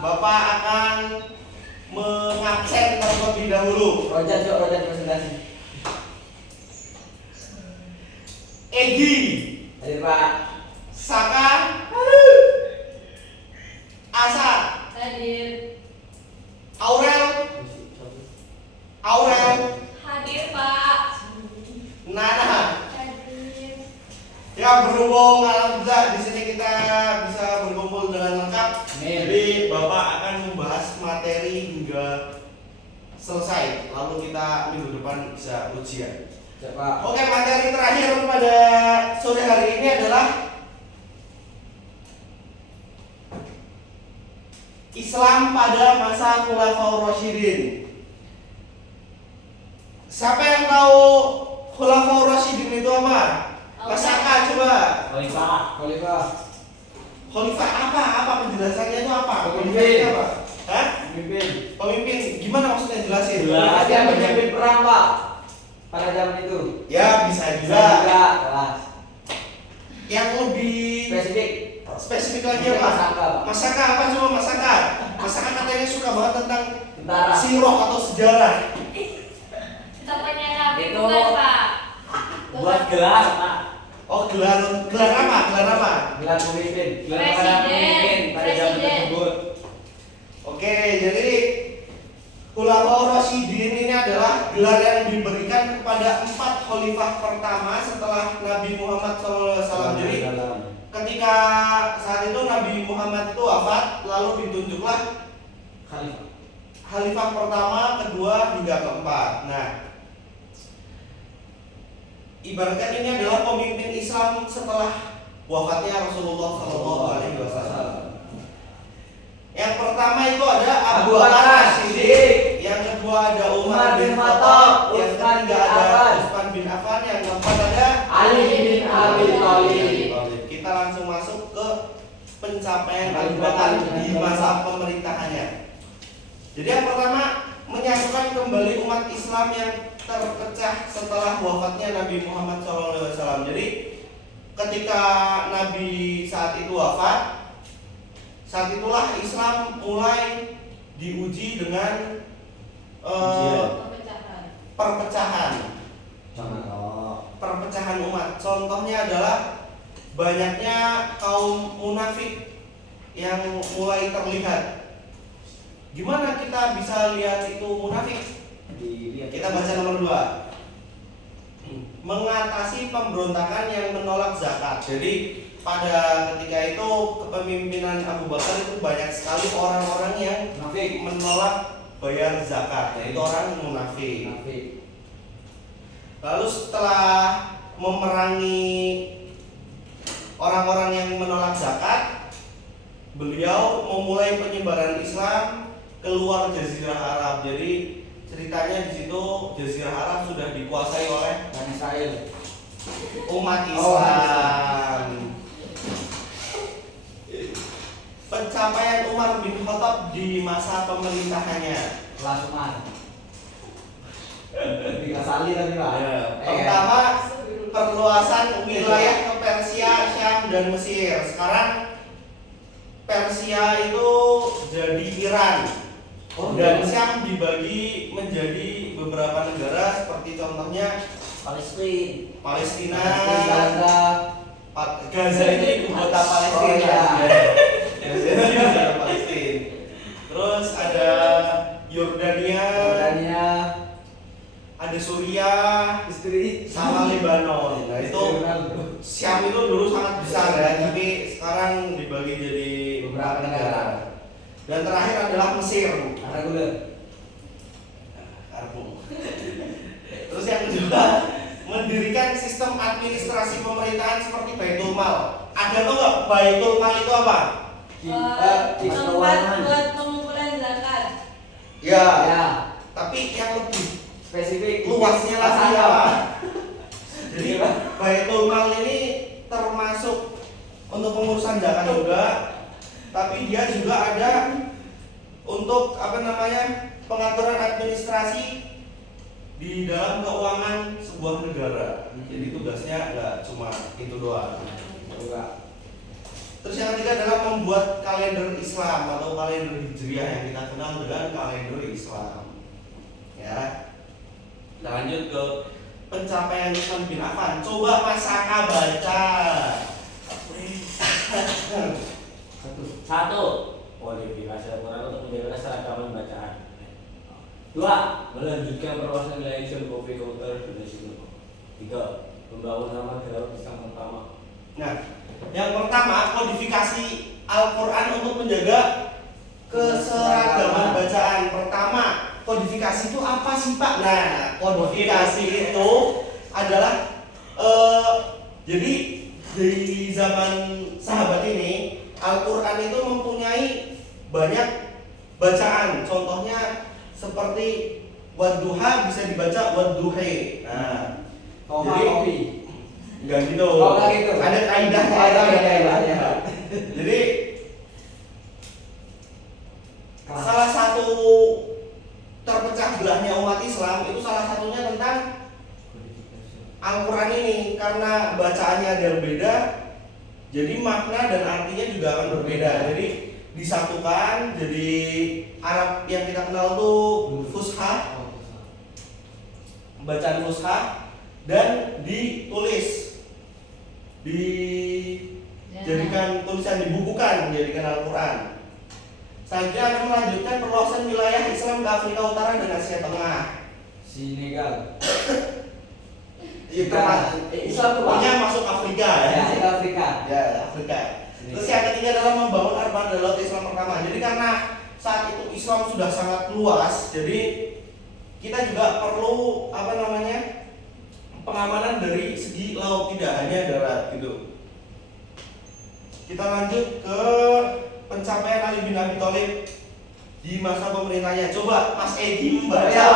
Bapak akan mengabsen terlebih dahulu. Rojan presentasi. Egi, Hadir Pak. Saka, Asa, Hadir. Aurel, Hadir Pak. Nana. Hadir. Ya, berhubung alhamdulillah di sini kita bisa berkumpul dengan lengkap. Jadi Bapak akan membahas materi hingga selesai. Lalu kita minggu depan bisa ujian. Siapa? Oke, materi terakhir pada sore hari ini adalah Islam pada masa Khulafaur Rasyidin. Siapa yang tahu Khulafaur Rasyidin itu apa? Mas Aka, coba. Khalifah. Khalifah apa penjelasannya itu apa? Pemimpin. Penjelasannya apa? Hah? Pemimpin. Gimana maksudnya jelasin? Yang memimpin perang Pak. Pada zaman itu. Ya, bisa juga. Kelas. Yang lebih spesifik lagi apa? Masaka. Masaka apa coba Masaka? Masaka katanya suka banget tentang Tentara. sirah atau sejarah. Kita punya Nabi Itu bukan Pak? buat gelar Pak, Oh, gelar apa? Gelar pemimpin. gelar para pemimpin pada zaman Presiden. tersebut. Oke, jadi Khulafaur Rasyidin ini adalah gelar yang diberikan kepada 4 khalifah pertama setelah Nabi Muhammad SAW. Jadi ketika saat itu Nabi Muhammad itu wafat, lalu ditunjuklah khalifah pertama, kedua hingga keempat. Nah, ibaratkan ini adalah pemimpin Islam setelah wafatnya Rasulullah SAW. Yang pertama itu ada Abu Bakar Siddiq, yang kedua ada Umar bin Khattab, yang ketiga ada Utsman bin Affan, yang keempat ada Ali bin Abi Thalib. Kita langsung masuk ke pencapaian Abu Bakar di masa pemerintahannya. Jadi yang pertama, menyatukan kembali umat Islam yang terpecah setelah wafatnya Nabi Muhammad SAW. Jadi ketika Nabi saat itu wafat, saat itulah Islam mulai diuji dengan perpecahan umat. Contohnya adalah banyaknya kaum munafik yang mulai terlihat. Gimana kita bisa lihat itu munafik? Kita baca nomor 2. Mengatasi pemberontakan yang menolak zakat. Jadi pada ketika itu kepemimpinan Abu Bakar itu banyak sekali orang-orang yang menolak bayar zakat, yaitu orang munafik. Lalu setelah memerangi orang-orang yang menolak zakat, beliau memulai penyebaran Islam keluar Jazirah Arab. Jadi ceritanya di situ Jazirah Arab sudah dikuasai oleh umat Islam. Pencapaian Umar bin Khattab di masa pemerintahannya. Pertama, perluasan wilayah ke Persia, Syam, dan Mesir. Sekarang Persia itu jadi Iran, dan Syam dibagi menjadi beberapa negara seperti contohnya Palestina, Gaza itu ibu kota Palestina. Terus ada Yordania, ada Suriah, sama Lebanon. Nah itu Syam itu dulu sangat besar ya, tapi sekarang dibagi jadi beberapa negara. Dan terakhir adalah Mesir. Terus yang kedua, mendirikan sistem administrasi pemerintahan seperti Baitul Mal. Ada tuh nggak Baitul Mal itu apa? Tempat buat pengumpulan zakat. Ya. Tapi yang lebih spesifik luasnya lagi apa? Jadi Baitul Mal ini termasuk untuk pengurusan zakat juga, tapi dia juga ada untuk pengaturan administrasi di dalam keuangan sebuah negara. Jadi tugasnya nggak cuma itu doang. Terus yang ketiga adalah membuat kalender Islam atau kalender Hijriah yang kita kenal dengan kalender Islam. Ya. Kita lanjut ke pencapaian Utsman bin Affan. Coba Mas Saka baca. Satu, kualifikasi Al-Quran untuk menjaga keseragaman bacaan. Dua, melanjutkan perluasan wilayah Islam Kopi Kauter Indonesia. Tiga, membangun nama dalam Islam pertama. Nah, yang pertama kodifikasi Al-Quran untuk menjaga keseragaman bacaan. Pertama, kodifikasi itu apa sih Pak? Nah, kodifikasi itu adalah jadi di zaman sahabat ini Al-Quran itu mempunyai banyak bacaan. Contohnya seperti wadduha bisa dibaca wadduhe. Nah, Kopi. enggak gitu. Oh, enggak gitu. Ada kaidahnya. Oh, ada ada kaidahnya. Jadi salah satu terpecah belahnya umat Islam itu salah satunya tentang Al-Quran ini, karena bacaannya ada yang beda, jadi makna dan artinya juga akan berbeda. Jadi disatukan jadi Arab yang kita kenal tuh fushah, bacaan fushah, dan ditulis, dijadikan tulisan, dibukukan menjadikan Al-Quran. Selanjutnya akan melanjutkan perluasan wilayah Islam ke Afrika Utara dan Asia Tengah. Senegal. Islam pokoknya masuk Afrika ya. Afrika. Ya, Afrika. Terus yang ketiga adalah membangun Armada Laut Islam pertama. Jadi karena saat itu Islam sudah sangat luas, jadi kita juga perlu pengamanan dari segi laut, tidak hanya darat gitu. Kita lanjut ke pencapaian Ali bin Abi Thalib di masa pemerintahnya. Coba Mas Edi membaca. Ya.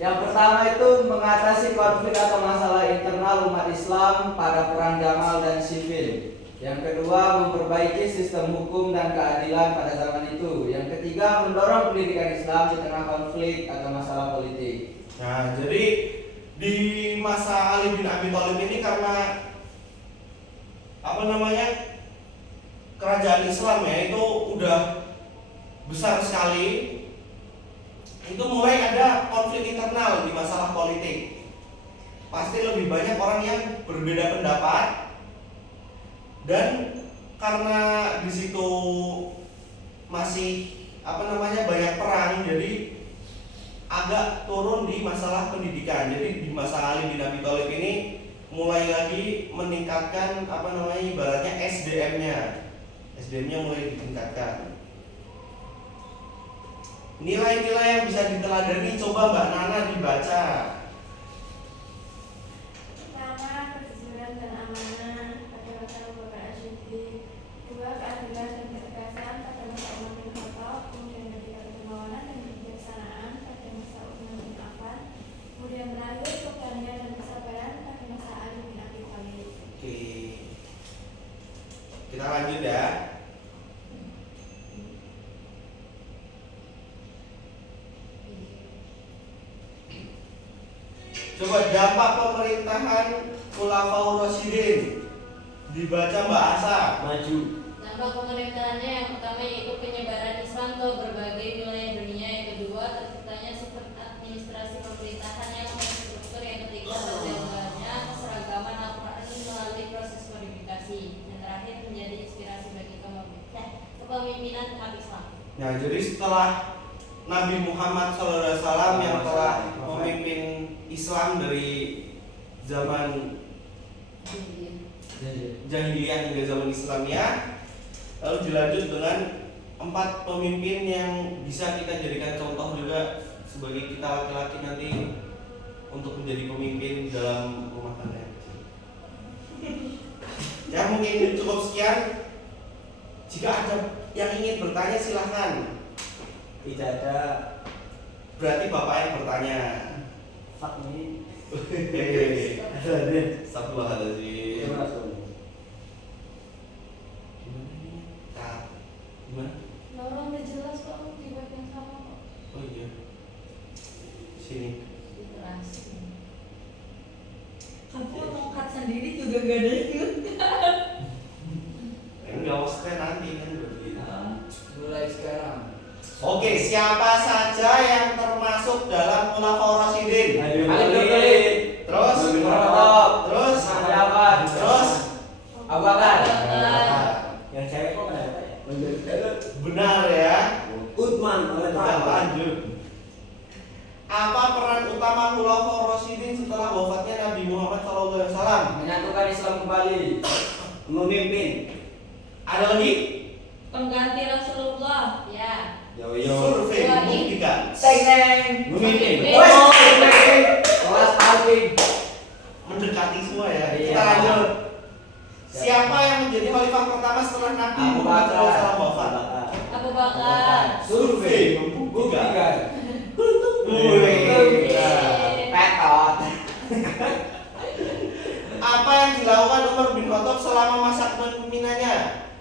Yang pertama itu mengatasi konflik atau masalah internal umat Islam pada perang Jamal dan Siffin. Yang kedua, memperbaiki sistem hukum dan keadilan pada zaman itu. Yang ketiga, mendorong pendidikan Islam di tengah konflik atau masalah politik. Nah, jadi di masa Ali bin Abi Thalib ini karena kerajaan Islam ya itu udah besar sekali, itu mulai ada konflik internal di masalah politik. Pasti lebih banyak orang yang berbeda pendapat, dan karena di situ masih banyak perang, jadi agak turun di masalah pendidikan. Jadi di masa Ali bin Abi Thalib ini mulai lagi meningkatkan ibaratnya SDM-nya mulai ditingkatkan. Nilai-nilai yang bisa diteladani coba Mbak Nana dibaca. Pertama, kejujuran dan amanah pada masa Abu Bakar As-Siddiq. Dua, keadilan dan ketegasan pada masa Umar bin Khattab. Kemudian ketiga, kedermawanan dan kebijaksanaan pada masa Utsman bin Affan. Kemudian terakhir, keberanian dan kesabaran pada masa Ali bin Abi Thalib. Oke. Kita lanjut ya. Coba dampak pemerintahan Khulafaur Rasyidin dibaca Mbak Asa. Maju. Dampak pemerintahannya yang pertama yaitu penyebaran Islam ke berbagai wilayah dunia. Yang kedua, terciptanya sistem administrasi pemerintahan yang terstruktur. Yang ketiga, terjaganya keseragaman Al-Quran melalui proses kodifikasi. Yang terakhir, menjadi inspirasi bagi kepemimpinan umat Islam. Nah, jadi setelah Nabi Muhammad SAW yang telah memimpin Islam dari zaman jahiliyah hingga zaman Islamiyah, lalu dilanjut dengan 4 pemimpin yang bisa kita jadikan contoh juga sebagai kita laki-laki nanti untuk menjadi pemimpin dalam rumah tangga. Ya, mungkin cukup sekian. Jika ada yang ingin bertanya silahkan. Tidak ada. Berarti Bapak yang bertanya. Fuck me. Astagfirullahaladzim. Gimana? Lorong udah jelas kok di web yang sama kok. Oh iya. Sini. Literasi. Kamu mau cut sendiri juga gak ada yang ikut. Enggak. Oke, siapa saja yang termasuk dalam Khulafaur Rasyidin? Ali bin Ali bin Abi Abi Thalib. Terus, Umar bin Khattab. Khattab. terus, Jafar. terus. Abu Bakar. Yang cewek kok ada apa ya? Benar ya. Utsman. Kita lanjut. Apa peran utama Khulafaur Rasyidin setelah wafatnya Nabi Muhammad SAW? Menyatukan Islam kembali. Memimpin. Ada lagi? Pengganti Rasulullah. Ya. Yo. Survei membuktikan. Teng teng. Memimpin. Wes, teng teng. Kelas pagi. Mendekati semua ya. Iya. Kita lanjut. Siapa yang menjadi khalifah pertama setelah Nabi Abu Muhammad Bakar. SAW wafat? Abu Bakar. Survei membuktikan. Wih. Petot. Apa yang dilakukan Umar bin Khattab selama masa kepemimpinannya?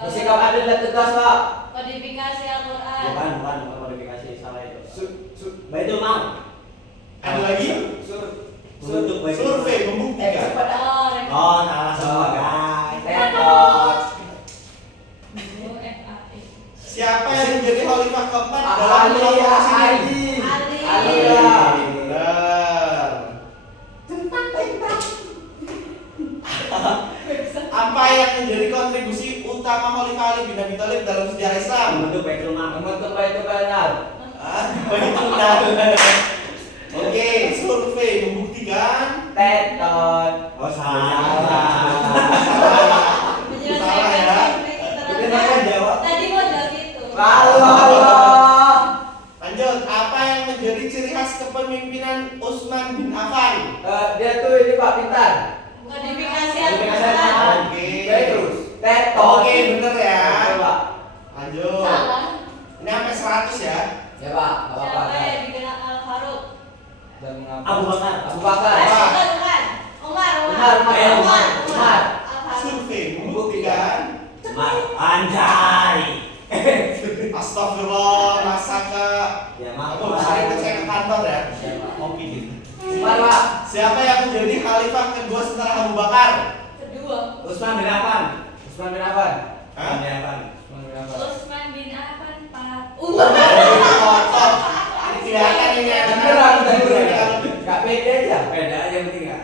Bersikap adil dan tegas, Pak. Kodifikasi Al-Quran. Bukan modifikasi salah itu. Baitul Mal. Ada lagi? Untuk Baitul Mal. Survei membuktikan. Oh, Oh, salah semua guys. Petot. UFAE. Siapa yang menjadi khalifah keempat dalam Ali, Khulafaur Rasyidin? Ali. Ali. Ali lah. Benar. Apa yang menjadi kontribusi utama Khalifah Ali bin Abi Thalib dalam sejarah Islam? Untuk Baitul Mal. Membentuk Baitul Benar. Itu benar. Oke, survei membuktikan. Petot. Oh, salah. Salah ya. Itu namanya jawab. Tadi mau jawab itu. Allah. Lanjut, apa yang menjadi ciri khas kepemimpinan Utsman bin Affan? Dia tuh ini Pak pintar. Kodifikasi Kodifikasi Al-Quran. Al-Quran. Oke. Baik terus. Petot. Oke, bener ya. Betul, Pak. Lanjut. Salah. Ini sampai 100 ya. Ya Pak, nggak apa-apa. Siapa yang dikenal Al-Faruq? Dan mengapa? Abu Bakar. Abu Bakar. Bukan. Umar. Umar. Al-Faruq. Survei membuktikan. Mal. Anjay. Astagfirullah, masaka. Ya, Aku maaf. sering ikut saya ke kantor ya. Iya, Pak. Ngopi gitu. Umar, Pak. Siapa yang menjadi khalifah kedua setelah Abu Bakar? Kedua. Utsman bin Affan. Utsman bin Affan. Hah? Bin Affan. Utsman bin Affan. Utsman bin Affan, Pak. Kotor. Ini kelihatan ini Beneran, anak-anak. beneran. Nggak pede aja. Beda aja yang penting enggak.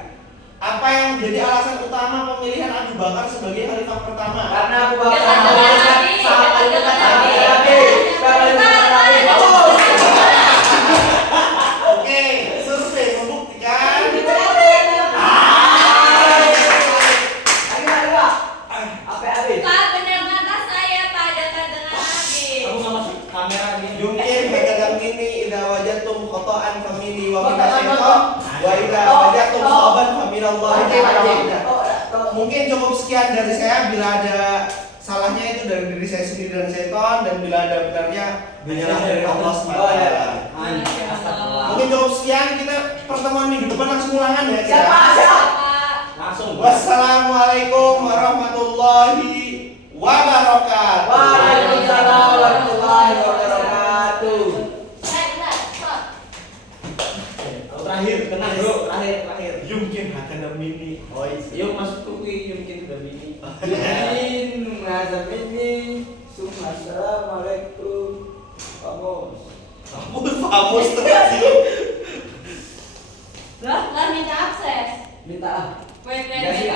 Apa yang menjadi alasan utama pemilihan Abu Bakar sebagai khalifah pertama? Karena Abu Bakar Dekat dengan Nabi, sangat dekat dekat dengan sama Nabi. Nabi. Karena dekat dengan Nabi. Oh. Oke, survei membuktikan. Ayo, Pak. Apa habis? Pak, benar kata saya, Pak, dekat dengan Nabi. Aku nggak masuk kamera ini. Yumkin hadalam ini idza wajatum khata'an famili wa Oh, min tak, asyaitan tak, wa idza Oh, wajatum oh. sawaban familallahi ta'ala wahda. Oh, Mungkin cukup sekian dari saya. Bila ada salahnya itu dari diri saya sendiri dan setan, dan bila ada benarnya hanyalah dari Allah SWT. Oh, ya. Astagfirullah. Mungkin cukup sekian, kita pertemuan minggu depan langsung ulangan ya. Siapa? Kira. Langsung. Wassalamualaikum warahmatullahi wabarakatuh. Waalaikumsalam warahmatullahi wabarakatuh. Bentar, stop. Terakhir, Tenang bro, terakhir. Yumkin hadalam ini. Oh, Yuk masuk tuki, mungkin udah bini. Izin mengazam ini. Assalamualaikum. Vamos. Famus terus. Lah minta akses. Minta ah. Wait. Nggak sih,